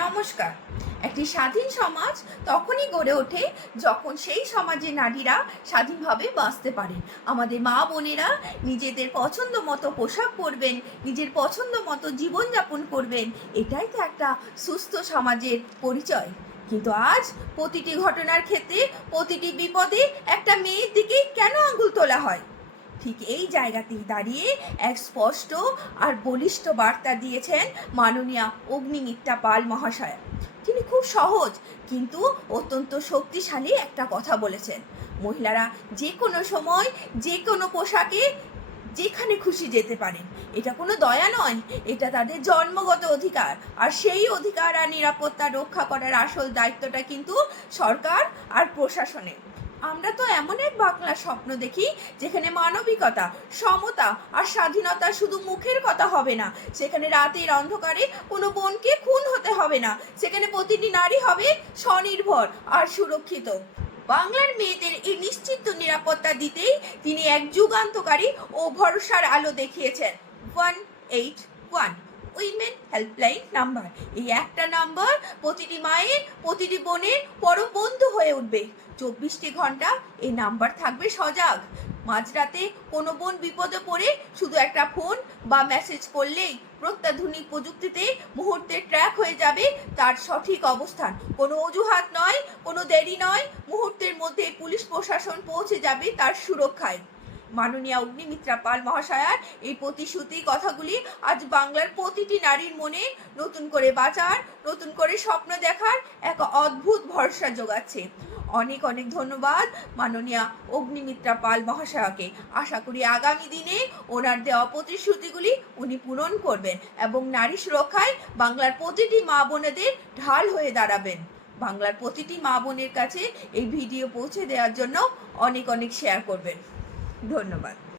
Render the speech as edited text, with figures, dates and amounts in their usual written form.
নমস্কার। একটি স্বাধীন সমাজ তখনই গড়ে ওঠে যখন সেই সমাজে নারীরা স্বাধীনভাবে বাঁচতে পারেন। আমাদের মা বোনেরা নিজেদের পছন্দ মতো পোশাক পরবেন, নিজের পছন্দ মতো জীবনযাপন করবেন, এটাই তো একটা সুস্থ সমাজের পরিচয়। কিন্তু আজ প্রতিটি ঘটনার ক্ষেত্রে, প্রতিটি বিপদে একটা মেয়ের দিকেই কেন আঙুল তোলা হয়? ঠিক এই জায়গাতেই দাঁড়িয়ে এক স্পষ্ট আর বলিষ্ঠ বার্তা দিয়েছেন মাননীয়া অগ্নিমিত্রা পাল মহাশয়া। তিনি খুব সহজ কিন্তু অত্যন্ত শক্তিশালী একটা কথা বলেছেন। মহিলারা যে কোনো সময় যে কোনো পোশাকে যেখানে খুশি যেতে পারেন। এটা কোনো দয়া নয়, এটা তাদের জন্মগত অধিকার। আর সেই অধিকার আর নিরাপত্তা রক্ষা করার আসল দায়িত্বটা কিন্তু সরকার আর প্রশাসনের। আমরা তো এমন এক বাংলার স্বপ্ন দেখি যেখানে মানবিকতা, সমতা আর স্বাধীনতা শুধু মুখের কথা হবে না, সেখানে রাতের অন্ধকারে কোনো বোনকে খুন হতে হবে না, সেখানে প্রতিটি নারী হবে স্বনির্ভর আর সুরক্ষিত। বাংলার মেয়েদের এই নিশ্চিত নিরাপত্তা দিতেই তিনি এক যুগান্তকারী ও ভরসার আলো দেখিয়েছেন 181 উইমেন হেল্পলাইন নাম্বার। এই একটা নাম্বার প্রতিটি মায়ের, প্রতিটি বোনের পরম বন্ধু হয়ে উঠবে। 24টি ঘন্টা এই নাম্বার থাকবে সজাগ। মাঝরাতে কোনো বোন বিপদে পড়ে শুধু একটা ফোন বা মেসেজ করলেই অত্যাধুনিক প্রযুক্তিতে মুহূর্তে ট্র্যাক হয়ে যাবে তার সঠিক অবস্থান। কোনো অজুহাত নয়, কোনো দেরি নয়, মুহূর্তের মধ্যে পুলিশ প্রশাসন পৌঁছে যাবে তার সুরক্ষায়। মাননীয়া অগ্নিমিত্রা পাল মহাশয়ার এই প্রতিশ্রুতি কথাগুলি আজ বাংলার প্রতিটি নারীর মনে নতুন করে বাঁচার, নতুন করে স্বপ্ন দেখার এক অদ্ভুত ভরসা যোগাচ্ছে। অনেক অনেক ধন্যবাদ মাননীয়া অগ্নিমিত্রা পাল মহাশয়াকে। আশা করি আগামী দিনে ওনার দেওয়া প্রতিশ্রুতিগুলি উনি পূরণ করবেন এবং নারী সুরক্ষায় বাংলার প্রতিটি মা বোনেদের ঢাল হয়ে দাঁড়াবেন। বাংলার প্রতিটি মা বোনের কাছে এই ভিডিও পৌঁছে দেওয়ার জন্য অনেক অনেক শেয়ার করবেন। ধন্যবাদ।